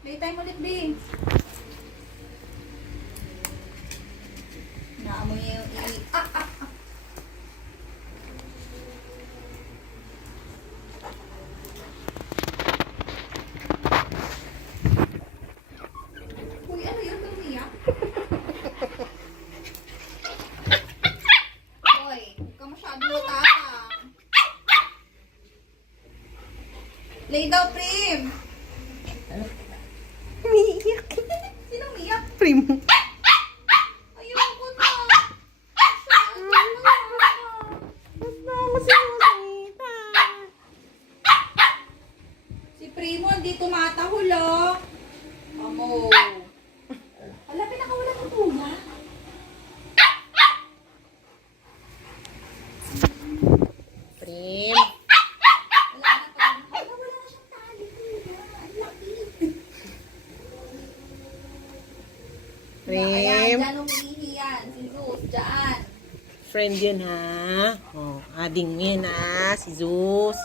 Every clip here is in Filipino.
Playtime ulit, B. Naamoy niya yung Uy, ano yun? Umiyak? Uy, huwag ka masyadong matapang. Lay daw, Prim. Umiiyak. Sino umiyak? Primo. Ayoko na. Ba't na ako sinusita? Si Primo hindi tumatahol, oh. Amo. Wala, pinakawalan ng tuga. Prim. Wala na to. Ay, wala na siyang tali. Ang laki. Ayan, Prim. dyan umiihi yan. Si Zeus, dyan. Friend yun ha. Oh, ading mo yun ha. Si Zeus.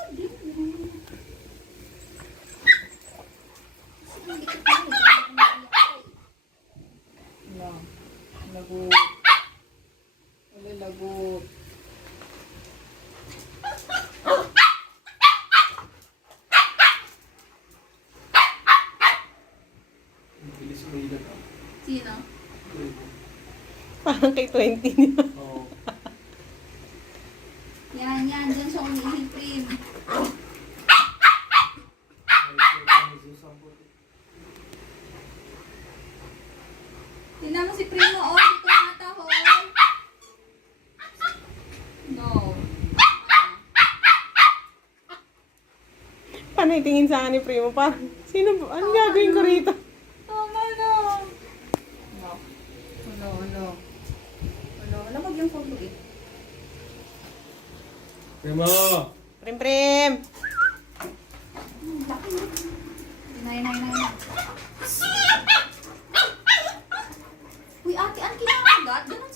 Lagot. Wala lagot. Sino? Parang kay 20 niya. Yan, yan. Dyan siya umiihi, Prim. Tingnan mo si Primo, oh. Hindi tumatahol. No. Panay tingin sa akin ni Primo. Parang, sino ba? Anong gagawin ko rito? Tama na. No. Ano, ano. Ano, alam mo yung phone mo eh. Primo! Prim, Prim. Laki. Nay. Uy, ate, ang kinakagat. Ganun